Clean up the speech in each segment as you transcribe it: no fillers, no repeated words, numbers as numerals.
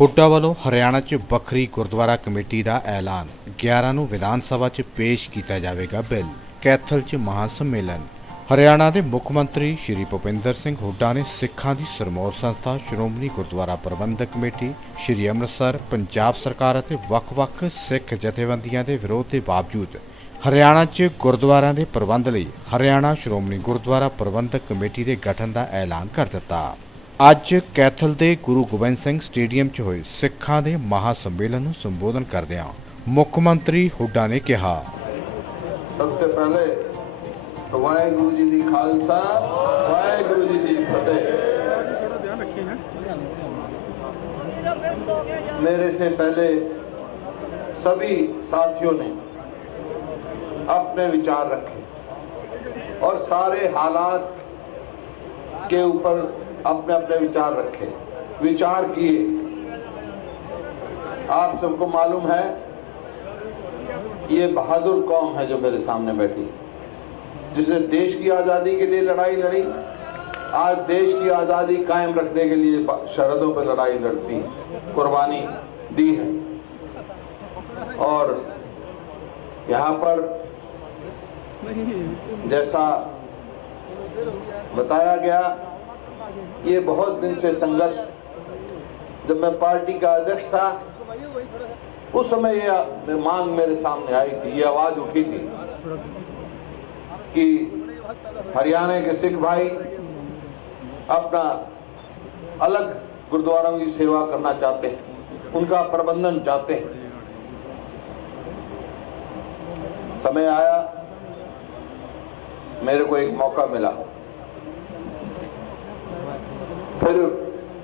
ਹੁੱਡਾ ਵੱਲੋਂ ਹਰਿਆਣਾ 'ਚ ਵੱਖਰੀ ਗੁਰਦੁਆਰਾ ਕਮੇਟੀ ਦਾ ਐਲਾਨ। 11 ਨੂੰ ਵਿਧਾਨ ਸਭਾ 'ਚ ਪੇਸ਼ ਕੀਤਾ ਜਾਵੇਗਾ ਬਿੱਲ। ਕੈਥਲ 'ਚ ਮਹਾਂ ਸੰਮੇਲਨ। ਹਰਿਆਣਾ ਦੇ ਮੁੱਖ ਮੰਤਰੀ ਸ਼੍ਰੀ ਭੁਪਿੰਦਰ ਸਿੰਘ ਹੁੱਡਾ ਨੇ ਸਿੱਖਾਂ ਦੀ ਸਰਮੌਰ ਸੰਸਥਾ ਸ਼੍ਰੋਮਣੀ ਗੁਰਦੁਆਰਾ ਪ੍ਰਬੰਧਕ ਕਮੇਟੀ, ਸ਼੍ਰੀ ਅੰਮ੍ਰਿਤਸਰ, ਪੰਜਾਬ ਸਰਕਾਰ ਅਤੇ ਵੱਖ-ਵੱਖ ਸਿੱਖ ਜਥੇਬੰਦੀਆਂ ਦੇ ਵਿਰੋਧ ਦੇ ਬਾਵਜੂਦ ਹਰਿਆਣਾ 'ਚ ਗੁਰਦੁਆਰਿਆਂ ਦੇ ਪ੍ਰਬੰਧ ਲਈ ਹਰਿਆਣਾ ਸ਼੍ਰੋਮਣੀ ਗੁਰਦੁਆਰਾ ਪ੍ਰਬੰਧਕ ਕਮੇਟੀ ਦੇ ਗਠਨ ਦਾ ਐਲਾਨ ਕਰ ਦਿੱਤਾ। ਅੱਜ ਕੈਥਲ ਦੇ ਗੁਰੂ ਗੋਬਿੰਦ ਸਿੰਘ ਸਟੇਡੀਅਮ 'ਚ ਹੋਏ ਸਿੱਖਾਂ ਦੇ ਮਹਾ ਸੰਮੇਲਨ ਨੂੰ ਸੰਬੋਧਨ ਕਰਦਿਆਂ ਮੁੱਖ ਮੰਤਰੀ ਹੁੱਡਾ ਨੇ ਕਿਹਾ, ਸਭ ਤੋਂ ਪਹਿਲੇ ਵਾਹਿਗੁਰੂ जी की खालसा वाहिगुरु जी की फतेह। मेरे से पहले सभी साथियों ने अपने विचार रखे और सारे हालात के ऊपर अपने अपने विचार रखे, विचार किए। आप सबको मालूम है ये बहादुर कौम है जो मेरे सामने बैठी, जिसने देश की आज़ादी के लिए लड़ाई लड़ी, आज देश की आज़ादी कायम रखने के लिए सरहदों पर लड़ाई लड़ती, कुर्बानी दी है। और यहाँ पर जैसा बताया गया, ये बहुत दिन से संघर्ष, जब मैं पार्टी का अध्यक्ष था उस समय ये मांग मेरे सामने आई थी, ये आवाज उठी थी कि हरियाणा के सिख भाई अपना अलग गुरुद्वारों की सेवा करना चाहते हैं, उनका प्रबंधन चाहते हैं। समय आया, मेरे को एक मौका मिला, फिर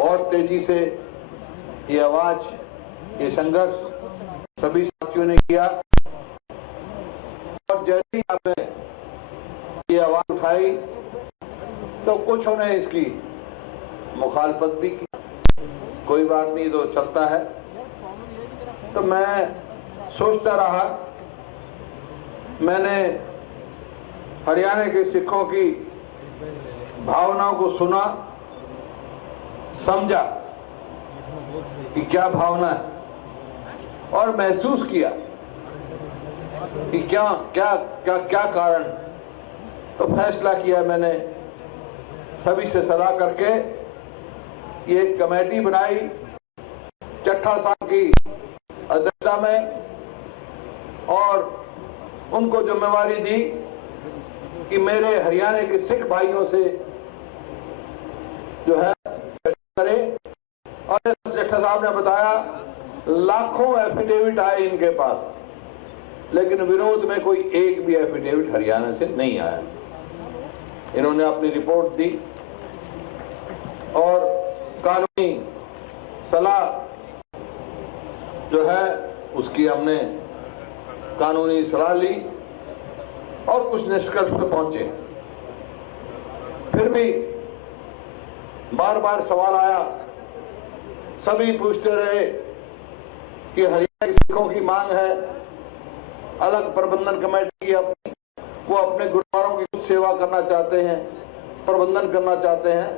और तेजी से ये आवाज, ये संघर्ष सभी साथियों ने किया और जैसे ही आपने ये आवाज उठाई तो कुछ ने इसकी मुखालफत भी की। कोई बात नहीं, तो चलता है। तो मैं सोचता रहा, मैंने हरियाणा के सिखों की भावनाओं को सुना, समझा कि क्या भावना है और महसूस किया कि क्या क्या क्या क्या कारण। तो फैसला किया मैंने, सभी से सलाह करके ये कमेटी बनाई, चट्ठा साहब की अध्यक्षता में, और उनको जिम्मेवारी दी कि मेरे हरियाणा के सिख भाइयों से जो है करे। और चट्ठा साहब ने बताया लाखों एफिडेविट आए इनके पास, लेकिन विरोध में कोई एक भी एफिडेविट हरियाणा से नहीं आया। इन्होंने अपनी रिपोर्ट दी और कानूनी सलाह जो है उसकी हमने कानूनी सलाह ली और कुछ निष्कर्ष पे पहुंचे। फिर भी बार बार सवाल आया, सभी पूछते रहे कि हरियाणा के सिखों की मांग है अलग प्रबंधन कमेटी की, अपनी वो अपने गुरुद्वारों की कुछ सेवा करना चाहते हैं, प्रबंधन करना चाहते हैं,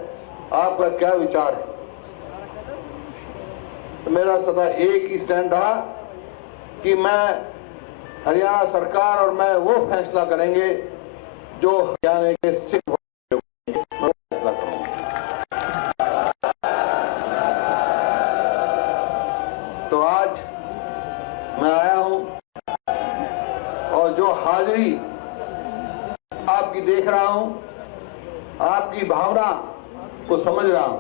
आपका क्या विचार है। तो मेरा सदा एक ही स्टैंड रहा कि मैं हरियाणा सरकार और मैं वो फैसला करेंगे जो हरियाणा के सिख फैसला करूंगा। तो आज मैं आया हूं और जो हाजिरी आपकी देख रहा हूं, आपकी भावना को समझ रहा हूं,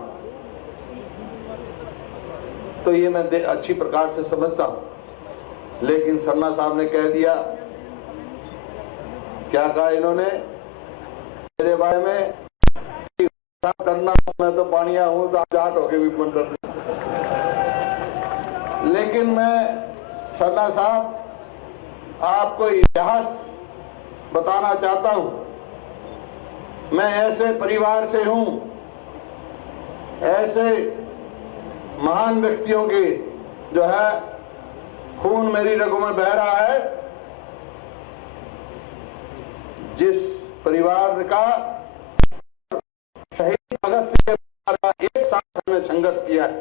तो ये मैं अच्छी प्रकार से समझता हूं। लेकिन सरना साहब ने कह दिया, क्या कहा इन्होंने मेरे बारे में, करना मैं तो पानिया हूं तो जाट होके भी मन कर। लेकिन मैं सरना साहब आपको इतिहास बताना चाहता हूं। मैं ऐसे परिवार से हूं, ऐसे महान व्यक्तियों के जो है खून मेरी रगों में बह रहा है, जिस परिवार का शहीद भगत सिंह के एक साथ में संघर्ष किया है।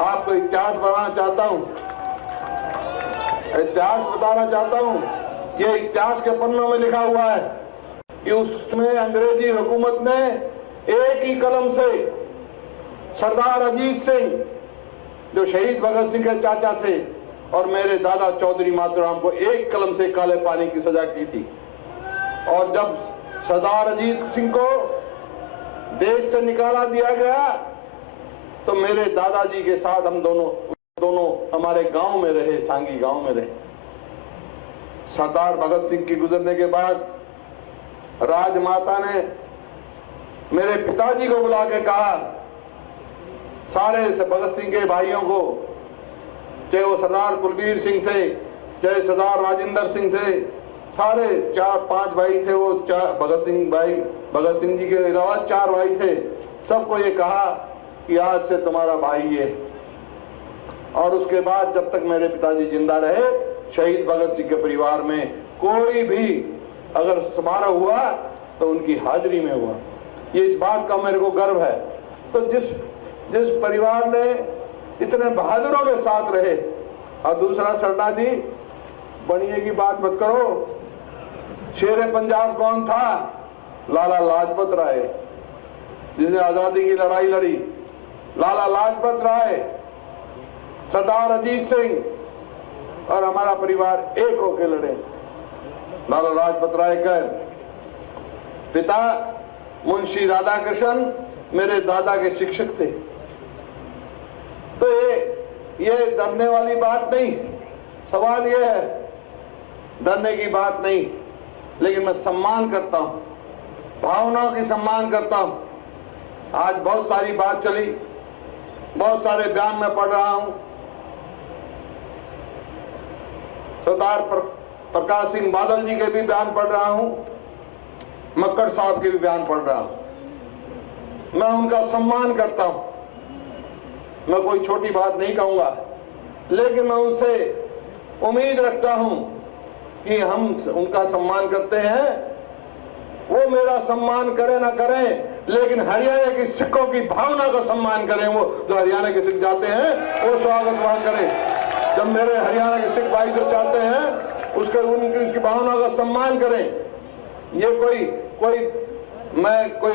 आपको इतिहास बताना चाहता हूं, इतिहास बताना चाहता हूं। ये इतिहास के पन्नों में लिखा हुआ है कि उसमें अंग्रेजी हुकूमत ने एक ही कलम से सरदार अजीत सिंह, जो शहीद भगत सिंह के चाचा थे, और मेरे दादा चौधरी माधोराम को एक कलम से काले पानी की सजा की थी। और जब सरदार अजीत सिंह को देश से निकाला दिया गया तो मेरे दादाजी के साथ हम दोनों हमारे गांव में रहे, सांगी गांव में रहे। सरदार भगत सिंह की गुजरने के बाद राजमाता ने मेरे पिताजी को बुला के कहा, सारे भगत सिंह के भाइयों को, चाहे वो सरदार कुलबीर सिंह थे, चाहे सरदार राजेंद्र सिंह थे, सारे 4-5 भाई थे, वो भगत सिंह जी के अलावा 4 भाई थे, सबको ये कहा कि आज से तुम्हारा भाई है। और उसके बाद जब तक मेरे पिताजी जिंदा रहे, शहीद भगत सिंह के परिवार में कोई भी अगर समारोह हुआ तो उनकी हाजिरी में हुआ। ये इस बात का मेरे को गर्व है। तो जिस परिवार ने इतने बहादुरों के साथ रहे। और दूसरा, सरदार जी बनिए की बात मत करो, शेर पंजाब कौन था? लाला लाजपत राय, जिसने आजादी की लड़ाई लड़ी। लाला लाजपत राय, सरदार अजीत सिंह और हमारा परिवार एक होकर लड़े। लाला लाजपत राय का पिता मुंशी राधाकृष्ण मेरे दादा के शिक्षक थे। तो ये डरने वाली बात नहीं, सवाल ये है, डरने की बात नहीं, लेकिन मैं सम्मान करता हूं, भावनाओं की सम्मान करता हूं। आज बहुत सारी बात चली, बहुत सारे बयान में पढ़ रहा हूं। सरदार प्रकाश सिंह बादल जी के भी बयान पढ़ रहा हूं, मक्कड़ साहब के भी बयान पढ़ रहा हूं। मैं उनका सम्मान करता हूं, मैं कोई छोटी बात नहीं कहूंगा, लेकिन मैं उनसे उम्मीद रखता हूं कि हम उनका सम्मान करते हैं, वो मेरा सम्मान करें ना करें, लेकिन हरियाणा के सिखों की भावना का सम्मान करें। वो जो हरियाणा के सिख जाते हैं वो स्वागत वहां करें। जब मेरे हरियाणा के सिख भाई जो जाते हैं उनकी भावना का सम्मान करें। ये कोई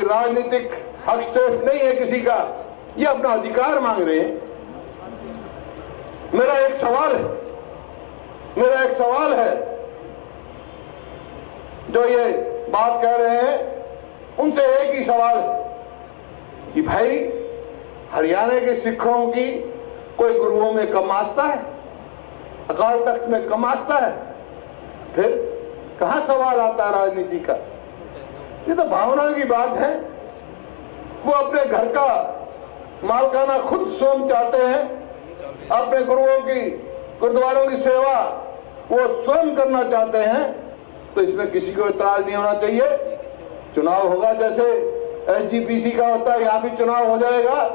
राजनीतिक हस्तक्षेप नहीं है किसी का, ये अपना अधिकार मांग रहे हैं। मेरा एक सवाल है, जो ये बात कह रहे हैं उनसे एक ही सवाल है कि भाई हरियाणा के सिखों की कोई गुरुओं में कम आस्था है, अकाल तख्त में कम आस्था है, फिर कहां सवाल आता है राजनीति का? ये तो भावना की बात है। वो अपने घर का मालकाना खुद स्वयं चाहते हैं, अपने गुरुओं की, गुरुद्वारों की सेवा वो स्वयं करना चाहते हैं, तो इसमें किसी को इतराज नहीं होना चाहिए। चुनाव होगा जैसे एसजीपीसी का होता है, यहां भी चुनाव हो जाएगा।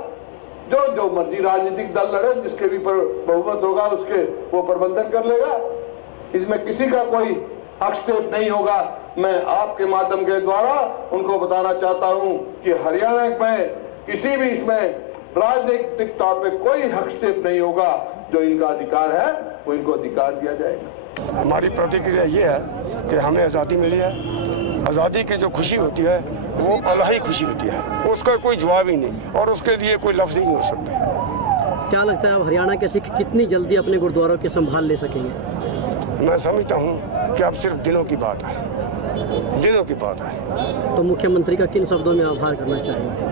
जो मर्जी राजनीतिक दल लड़े, जिसके भी बहुमत होगा उसके वो प्रबंधन कर लेगा। इसमें किसी का कोई हस्तक्षेप नहीं होगा। मैं आपके माध्यम के द्वारा उनको बताना चाहता हूं कि हरियाणा में किसी भी इसमें राजनीतिक तौर पे कोई हस्तक्षेप नहीं होगा। जो इनका अधिकार है वो इनको अधिकार दिया जाएगा। हमारी प्रतिक्रिया ये है कि हमें आज़ादी मिली है। आज़ादी की जो खुशी होती है वो अलग ही खुशी होती है, उसका कोई जवाब ही नहीं और उसके लिए कोई लफ्ज़ ही नहीं हो सकता। क्या लगता है अब हरियाणा के सिख कितनी जल्दी अपने गुरुद्वारों की संभाल ले सकेंगे? मैं समझता हूँ कि अब सिर्फ दिनों की बात है, दिनों की बात है। तो मुख्यमंत्री का किन शब्दों में आभार करना चाहेंगे?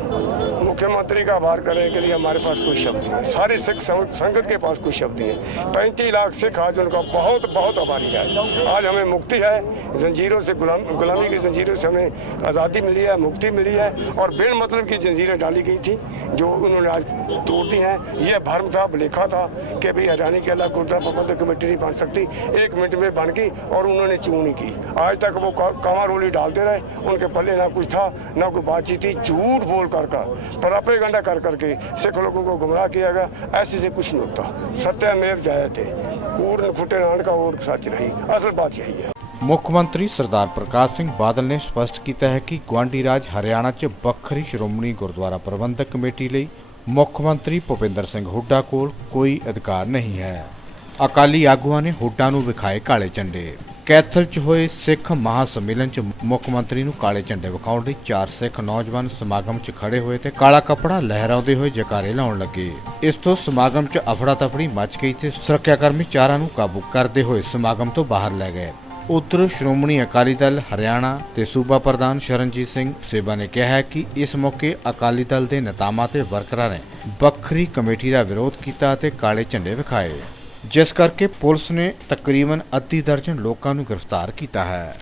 मुख्यमंत्री का आभार करने के लिए हमारे पास कोई शब्द नहीं है, सारी सिख संगत के पास कोई शब्द नहीं है। 35 लाख सिख आज उनका बहुत बहुत आभारी है। आज हमें मुक्ति है, जंजीरों से गुलामी की जंजीरों से हमें आज़ादी मिली है, मुक्ति मिली है। और बिन मतलब की जंजीरें डाली गई थी जो उन्होंने आज तोड़ दी हैं। यह भ्रम था, भुलेखा था कि भाई हरियाणा के अलग गुरुद्वारा प्रबंधक कमेटी नहीं बन सकती, 1 मिनट में बन गई और उन्होंने चूं नहीं की। आज तक वो कांवा रोली डालते रहे, उनके पल्ले ना कुछ था ना कोई बातचीत थी, झूठ बोल कर प्रोपेगेंडा कर करके सिख लोगों को गुमराह किया गया। ऐसे से कुछ नहीं होता। सत्यमेव जयते, कूड़ खुटे नान का ओट सच रही, असल बात यही है। ਮੁੱਖ ਮੰਤਰੀ ਸਰਦਾਰ ਪ੍ਰਕਾਸ਼ ਸਿੰਘ ਬਾਦਲ ਨੇ ਸਪਸ਼ਟ ਕੀਤਾ ਹੈ ਕਿ ਗੁਆਂਢੀ ਰਾਜ ਹਰਿਆਣਾ 'ਚ ਵੱਖਰੀ ਸ਼੍ਰੋਮਣੀ ਗੁਰਦੁਆਰਾ ਪ੍ਰਬੰਧਕ ਕਮੇਟੀ ਲਈ ਮੁੱਖ ਮੰਤਰੀ ਭੁਪਿੰਦਰ ਸਿੰਘ ਹੁੱਡਾ ਕੋਲ ਕੋਈ ਅਧਿਕਾਰ ਨਹੀਂ ਹੈ। ਅਕਾਲੀ ਆਗੂਆਂ ਨੇ ਹੁੱਡਾ ਨੂੰ ਵਿਖਾਏ ਕਾਲੇ ਝੰਡੇ। ਕੈਥਲ 'ਚ ਹੋਏ ਸਿੱਖ ਮਹਾ ਸੰਮੇਲਨ 'ਚ ਮੁੱਖ ਮੰਤਰੀ ਨੂੰ ਕਾਲੇ ਝੰਡੇ ਵਿਖਾਉਣ ਲਈ 4 ਸਿੱਖ ਨੌਜਵਾਨ ਸਮਾਗਮ 'ਚ ਖੜੇ ਹੋਏ ਤੇ ਕਾਲਾ ਕੱਪੜਾ ਲਹਿਰਾਉਂਦੇ ਹੋਏ ਜੈਕਾਰੇ ਲਾਉਣ ਲੱਗੇ। ਇਸ ਤੋਂ ਸਮਾਗਮ 'ਚ ਅਫੜਾ ਤਫੜੀ ਮਚ ਗਈ ਤੇ ਸੁਰੱਖਿਆ ਕਰਮੀ ਚਾਰਾਂ ਨੂੰ ਕਾਬੂ ਕਰਦੇ ਹੋਏ ਸਮਾਗਮ ਤੋਂ ਬਾਹਰ ਲੈ ਗਏ। ਉੱਧਰ ਸ਼੍ਰੋਮਣੀ ਅਕਾਲੀ ਦਲ ਹਰਿਆਣਾ ਤੇ ਸੂਬਾ ਪ੍ਰਧਾਨ ਸ਼ਰਨਜੀਤ ਸਿੰਘ ਸੇਬਾ ਨੇ ਕਿਹਾ ਹੈ ਕਿ ਇਸ ਮੌਕੇ ਅਕਾਲੀ ਦਲ ਦੇ ਨੇਤਾਵਾਂ ਤੇ ਵਰਕਰਾਂ ਨੇ ਵੱਖਰੀ ਕਮੇਟੀ ਦਾ ਵਿਰੋਧ ਕੀਤਾ ਅਤੇ ਕਾਲੇ ਝੰਡੇ ਵਿਖਾਏ, ਜਿਸ ਕਰਕੇ ਪੁਲਿਸ ਨੇ ਤਕਰੀਬਨ ਅੱਧੀ ਦਰਜਨ ਲੋਕਾਂ ਨੂੰ ਗ੍ਰਿਫਤਾਰ ਕੀਤਾ ਹੈ।